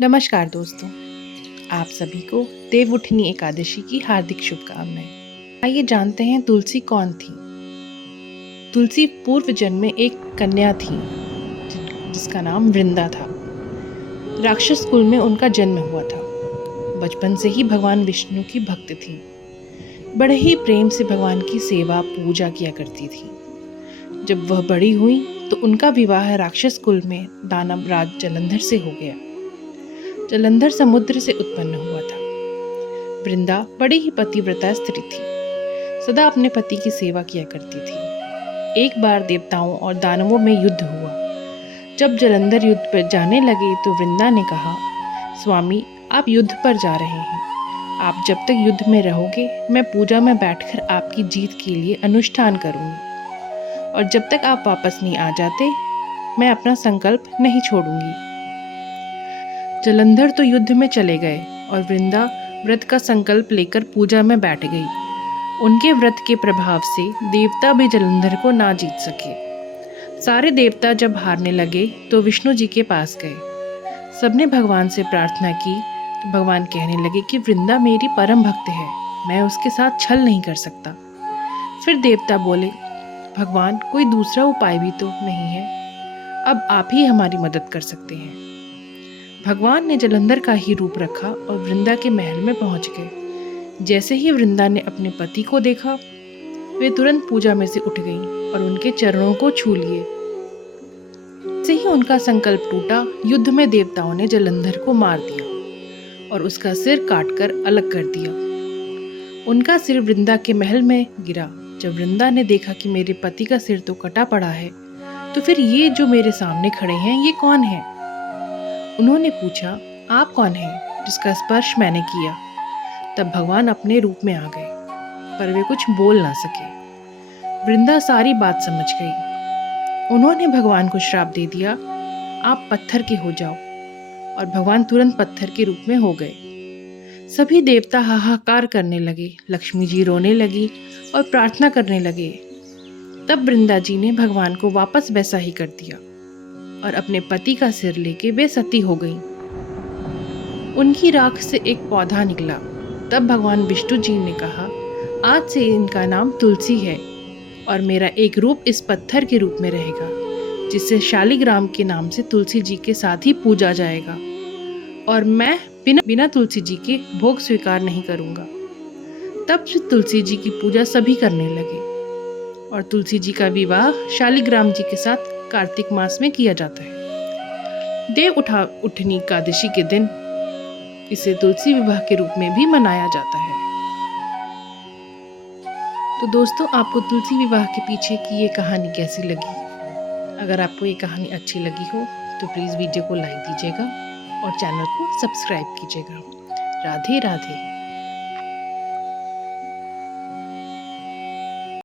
नमस्कार दोस्तों, आप सभी को देवउठनी एकादशी की हार्दिक शुभकामनाएं। आइए जानते हैं तुलसी कौन थी। तुलसी पूर्व जन्म में एक कन्या थी जिसका नाम वृंदा था। राक्षस कुल में उनका जन्म हुआ था। बचपन से ही भगवान विष्णु की भक्त थी। बड़े ही प्रेम से भगवान की सेवा पूजा किया करती थी। जब वह बड़ी हुई तो उनका विवाह राक्षस कुल में दानव राज जलंधर से हो गया। जलंधर समुद्र से उत्पन्न हुआ था। वृंदा बड़ी ही पतिव्रता स्त्री थी, सदा अपने पति की सेवा किया करती थी। एक बार देवताओं और दानवों में युद्ध हुआ। जब जलंधर युद्ध पर जाने लगे तो वृंदा ने कहा, स्वामी आप युद्ध पर जा रहे हैं, आप जब तक युद्ध में रहोगे मैं पूजा में बैठकर आपकी जीत के लिए अनुष्ठान करूंगी, और जब तक आप वापस नहीं आ जाते मैं अपना संकल्प नहीं छोड़ूंगी। जलंधर तो युद्ध में चले गए और वृंदा व्रत का संकल्प लेकर पूजा में बैठ गई। उनके व्रत के प्रभाव से देवता भी जलंधर को ना जीत सके। सारे देवता जब हारने लगे तो विष्णु जी के पास गए। सबने भगवान से प्रार्थना की तो भगवान कहने लगे कि वृंदा मेरी परम भक्त है, मैं उसके साथ छल नहीं कर सकता। फिर देवता बोले, भगवान कोई दूसरा उपाय भी तो नहीं है, अब आप ही हमारी मदद कर सकते हैं। भगवान ने जलंधर का ही रूप रखा और वृंदा के महल में पहुंच गए। जैसे ही वृंदा ने अपने पति को देखा, वे तुरंत पूजा में से उठ गईं और उनके चरणों को छू लिए। जैसे ही उनका संकल्प टूटा, युद्ध में देवताओं ने जलंधर को मार दिया और उसका सिर काटकर अलग कर दिया। उनका सिर वृंदा के महल में गिरा। जब वृंदा ने देखा कि मेरे पति का सिर तो कटा पड़ा है, तो फिर ये जो मेरे सामने खड़े हैं ये कौन है? उन्होंने पूछा, आप कौन हैं जिसका स्पर्श मैंने किया? तब भगवान अपने रूप में आ गए, पर वे कुछ बोल ना सके। वृंदा सारी बात समझ गई। उन्होंने भगवान को श्राप दे दिया, आप पत्थर के हो जाओ, और भगवान तुरंत पत्थर के रूप में हो गए। सभी देवता हाहाकार करने लगे, लक्ष्मी जी रोने लगी और प्रार्थना करने लगे। तब वृंदा जी ने भगवान को वापस वैसा ही कर दिया और अपने पति का सिर लेके वे सती हो गईं। उनकी राख से एक पौधा निकला। तब भगवान विष्णु जी ने कहा, आज से इनका नाम तुलसी है और मेरा एक रूप इस पत्थर के रूप में रहेगा, जिससे शालिग्राम के नाम से तुलसी जी के साथ ही पूजा जाएगा, और मैं बिना तुलसी जी के भोग स्वीकार नहीं करूंगा। तब से तुलसी जी की पूजा सभी करने लगे और तुलसी जी का विवाह शालिग्राम जी के साथ कार्तिक मास में किया जाता है। देवउठनी एकादशी के दिन इसे तुलसी विवाह के रूप में भी मनाया जाता है। तो दोस्तों, आपको तुलसी विवाह के पीछे की ये कहानी कैसी लगी? अगर आपको ये कहानी अच्छी लगी हो तो प्लीज़ वीडियो को लाइक दीजिएगा और चैनल को सब्सक्राइब कीजिएगा। राधे राधे।